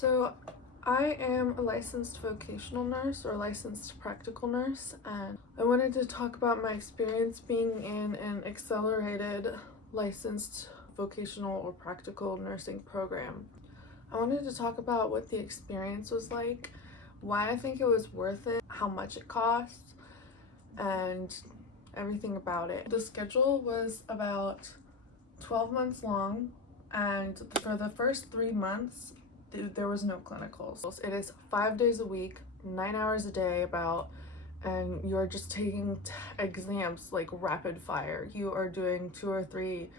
So I am a licensed vocational nurse or licensed practical nurse, and I wanted to talk about my experience being in an accelerated licensed vocational or practical nursing program. I wanted to talk about what the experience was like, why I think it was worth it, how much it cost, and everything about it. The schedule was about 12 months long, and for the first 3 months, there was no clinicals. It is 5 days a week, 9 hours a day and you're just taking exams like rapid fire. You are doing 2 or 3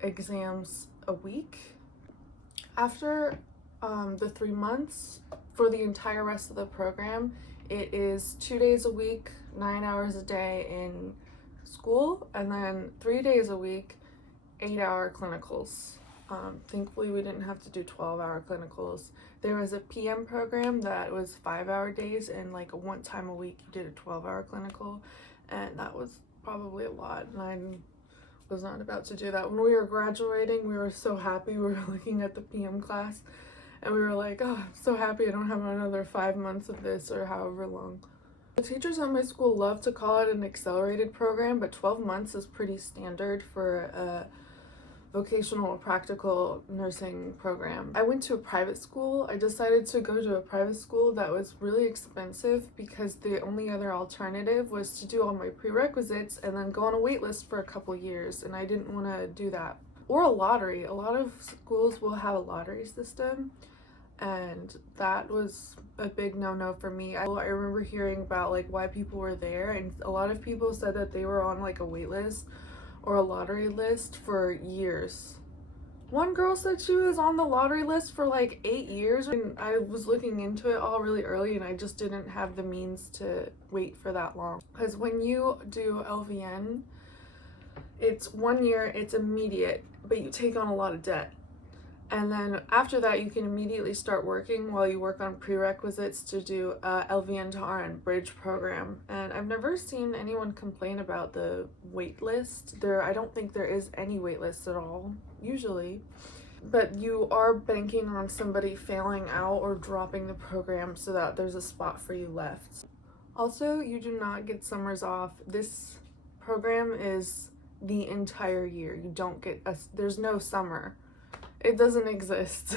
exams a week. After the 3 months, for the entire rest of the program, it is 2 days a week, 9 hours a day in school, and then 3 days a week, 8-hour clinicals. Thankfully, we didn't have to do 12-hour clinicals. There was a PM program that was 5-hour days, and like one time a week you did a 12-hour clinical, and that was probably a lot, and I was not about to do that. When we were graduating, we were so happy. We were looking at the PM class, and we were like, oh, I'm so happy I don't have another 5 months of this or however long. The teachers at my school love to call it an accelerated program, but 12 months is pretty standard for a vocational or practical nursing program. I went to a private school. I decided to go to a private school that was really expensive because the only other alternative was to do all my prerequisites and then go on a wait list for a couple years, and I didn't want to do that. Or a lottery. A lot of schools will have a lottery system, and that was a big no-no for me. I remember hearing about like why people were there, and a lot of people said that they were on like a wait list or a lottery list for years. One girl said she was on the lottery list for like 8 years, and I was looking into it all really early, and I just didn't have the means to wait for that long. Because when you do LVN, it's 1 year, it's immediate, but you take on a lot of debt. And then after that, you can immediately start working while you work on prerequisites to do a LVN to RN bridge program. And I've never seen anyone complain about the wait list. I don't think there is any wait list at all, usually. But you are banking on somebody failing out or dropping the program so that there's a spot for you left. Also, you do not get summers off. This program is the entire year. You don't get there's no summer. It doesn't exist.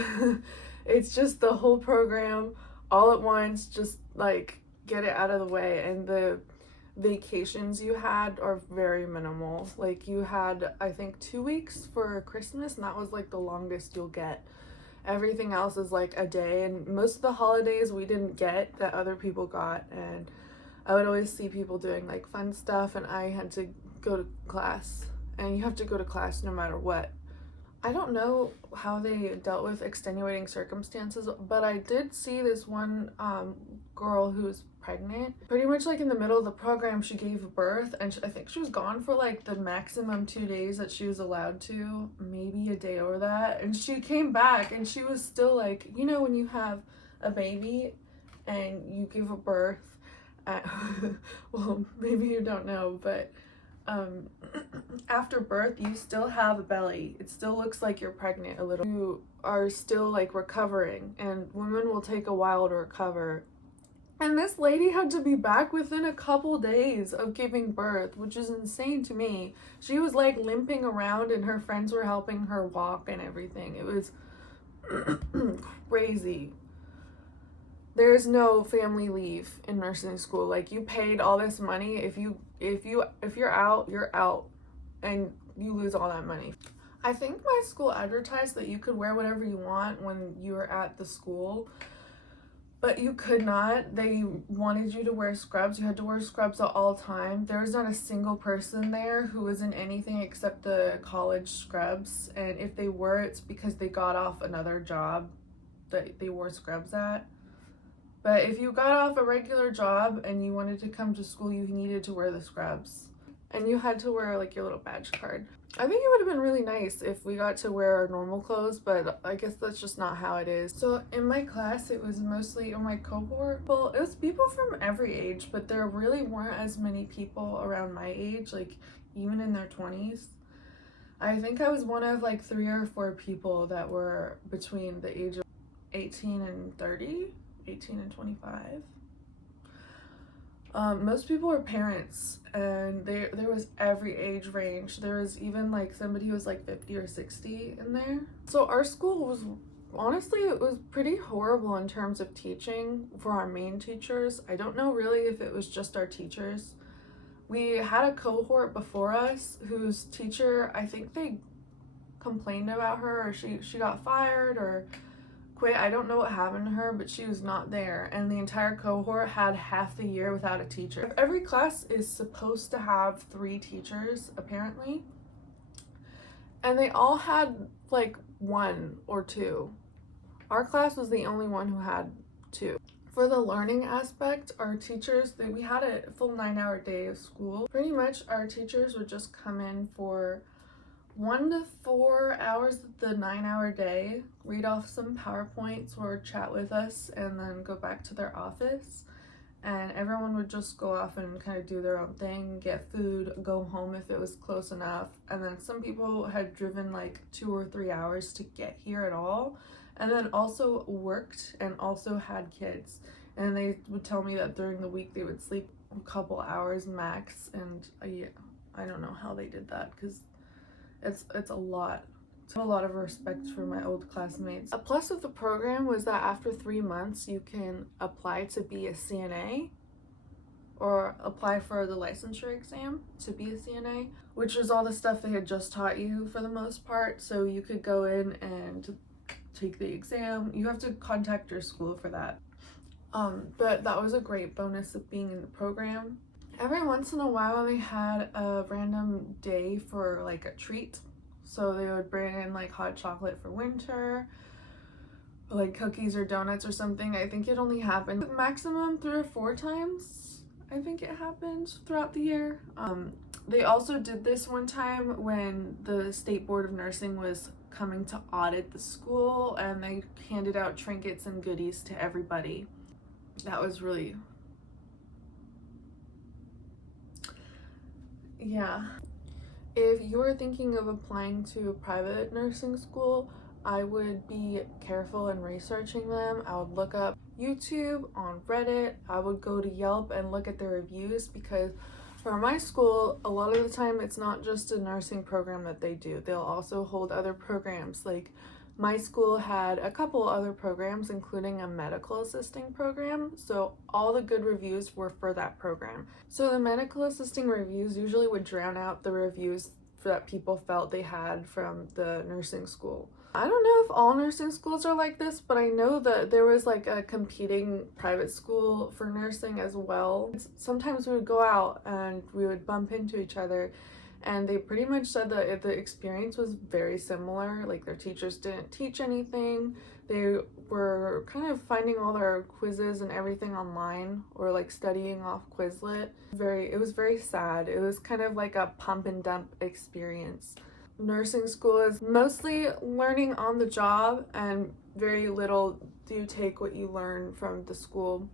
It's just the whole program all at once, just like get it out of the way. And the vacations you had are very minimal. Like you had, I think, 2 weeks for Christmas, and that was like the longest you'll get. Everything else is like a day, and most of the holidays we didn't get that other people got. And I would always see people doing like fun stuff, and I had to go to class, and you have to go to class no matter what. I don't know how they dealt with extenuating circumstances, but I did see this one girl who was pregnant. Pretty much like in the middle of the program, she gave birth, and I think she was gone for like the maximum 2 days that she was allowed to, maybe a day over that. And she came back, and she was still like, you know, when you have a baby and you give a birth, well, maybe you don't know, but after birth you still have a belly. It still looks like you're pregnant a little. You are still like recovering, and women will take a while to recover. And this lady had to be back within a couple days of giving birth, which is insane to me. She was like limping around, and her friends were helping her walk and everything. It was crazy. There's no family leave in nursing school. Like, you paid all this money. If you're out, you're out, and you lose all that money. I think my school advertised that you could wear whatever you want when you were at the school, but you could not. They wanted you to wear scrubs. You had to wear scrubs at all time. There was not a single person there who was in anything except the college scrubs, and if they were, it's because they got off another job that they wore scrubs at. But if you got off a regular job and you wanted to come to school, you needed to wear the scrubs. And you had to wear like your little badge card. I think it would have been really nice if we got to wear our normal clothes, but I guess that's just not how it is. So in my class, it was mostly, in my cohort, well, it was people from every age, but there really weren't as many people around my age, like even in their 20s. I think I was one of like 3 or 4 people that were between the age of 18 and 30, 18 and 25. Most people were parents, and there was every age range. There was even like somebody who was like 50 or 60 in there. So our school was, honestly, it was pretty horrible in terms of teaching for our main teachers. I don't know really if it was just our teachers. We had a cohort before us whose teacher, I think they complained about her, or she got fired or quit. I don't know what happened to her, but she was not there, and the entire cohort had half the year without a teacher. Every class is supposed to have 3 teachers apparently, and they all had like 1 or 2. Our class was the only one who had 2. For the learning aspect, our teachers, we had a full 9-hour day of school. Pretty much our teachers would just come in for 1 to 4 hours of the 9-hour day, read off some PowerPoints or chat with us, and then go back to their office. And everyone would just go off and kind of do their own thing, get food, go home if it was close enough. And then some people had driven like 2 or 3 hours to get here at all, and then also worked and also had kids. And they would tell me that during the week they would sleep a couple hours max, and I don't know how they did that, because it's a lot. I have a lot of respect for my old classmates. A plus of the program was that after 3 months you can apply to be a CNA, or apply for the licensure exam to be a CNA, which is all the stuff they had just taught you for the most part. So you could go in and take the exam. You have to contact your school for that. But that was a great bonus of being in the program. Every once in a while they had a random day for like a treat. So they would bring in like hot chocolate for winter, or like cookies or donuts or something. I think it only happened maximum 3 or 4 times. I think it happened throughout the year. They also did this one time when the State Board of Nursing was coming to audit the school, and they handed out trinkets and goodies to everybody. That was really, yeah. If you're thinking of applying to a private nursing school, I would be careful in researching them. I would look up YouTube, on Reddit. I would go to Yelp and look at the reviews, because for my school, a lot of the time it's not just a nursing program that they do. They'll also hold other programs. Like my school had a couple other programs, including a medical assisting program. So all the good reviews were for that program. So the medical assisting reviews usually would drown out the reviews that people felt they had from the nursing school. I don't know if all nursing schools are like this, but I know that there was like a competing private school for nursing as well. Sometimes we would go out and we would bump into each other, and they pretty much said that the experience was very similar. Like their teachers didn't teach anything. They were kind of finding all their quizzes and everything online, or like studying off Quizlet. It was very sad. It was kind of like a pump and dump experience. Nursing school is mostly learning on the job, and very little do you take what you learn from the school.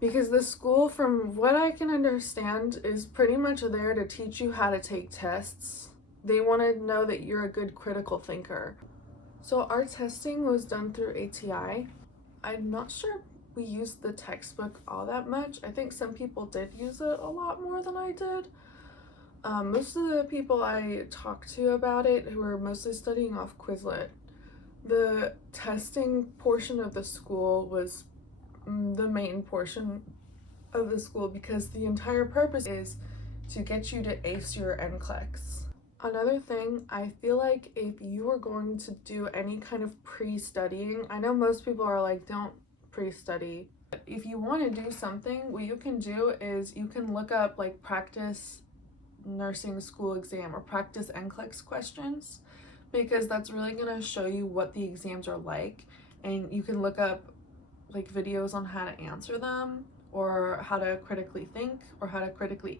Because the school, from what I can understand, is pretty much there to teach you how to take tests. They want to know that you're a good critical thinker. So our testing was done through ATI. I'm not sure we used the textbook all that much. I think some people did use it a lot more than I did. Most of the people I talked to about it, who were mostly studying off Quizlet, the testing portion of the school was the main portion of the school, because the entire purpose is to get you to ace your NCLEX. Another thing, I feel like if you were going to do any kind of pre-studying, I know most people are like, don't pre-study. If you want to do something, what you can do is you can look up like practice nursing school exam or practice NCLEX questions, because that's really going to show you what the exams are like, and you can look up like videos on how to answer them, or how to critically think, or how to critically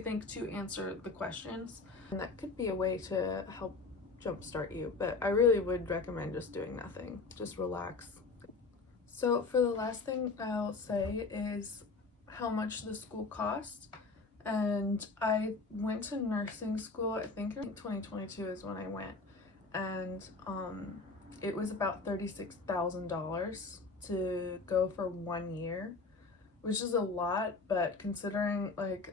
think to answer the questions. And that could be a way to help jumpstart you, but I really would recommend just doing nothing. Just relax. So for the last thing I'll say is how much the school costs. And I went to nursing school, I think in 2022 is when I went, and it was about $36,000 to go for 1 year, which is a lot, but considering like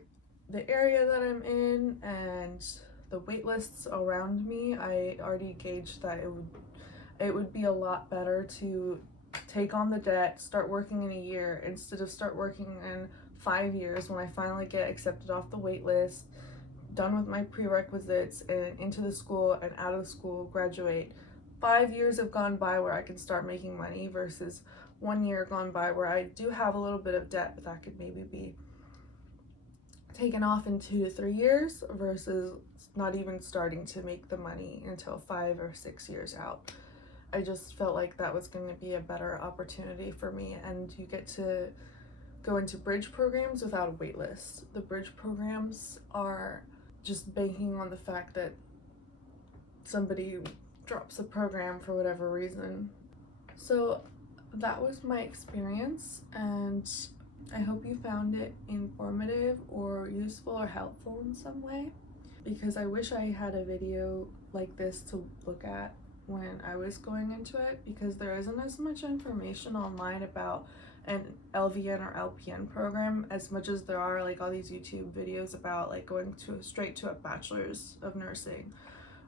the area that I'm in and the wait lists around me, I already gauged that it would be a lot better to take on the debt, start working in a year instead of start working in 5 years when I finally get accepted off the wait list, done with my prerequisites, and into the school and out of the school, graduate. 5 years have gone by where I can start making money versus 1 year gone by where I do have a little bit of debt, but that could maybe be taken off in 2 to 3 years versus not even starting to make the money until 5 or 6 years out. I just felt like that was going to be a better opportunity for me, and you get to go into bridge programs without a wait list. The bridge programs are just banking on the fact that somebody drops the program for whatever reason. So that was my experience, and I hope you found it informative or useful or helpful in some way, because I wish I had a video like this to look at when I was going into it, because there isn't as much information online about an LVN or LPN program as much as there are like all these YouTube videos about like going to straight to a bachelor's of nursing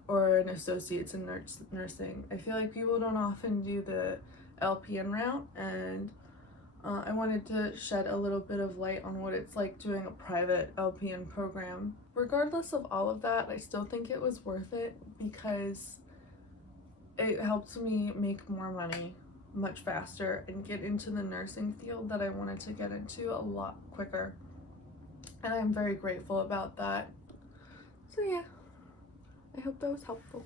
or an associate's in nursing. I feel like people don't often do the LPN route, and I wanted to shed a little bit of light on what it's like doing a private LPN program. Regardless of all of that, I still think it was worth it because it helped me make more money much faster and get into the nursing field that I wanted to get into a lot quicker. And I'm very grateful about that. So yeah, I hope that was helpful.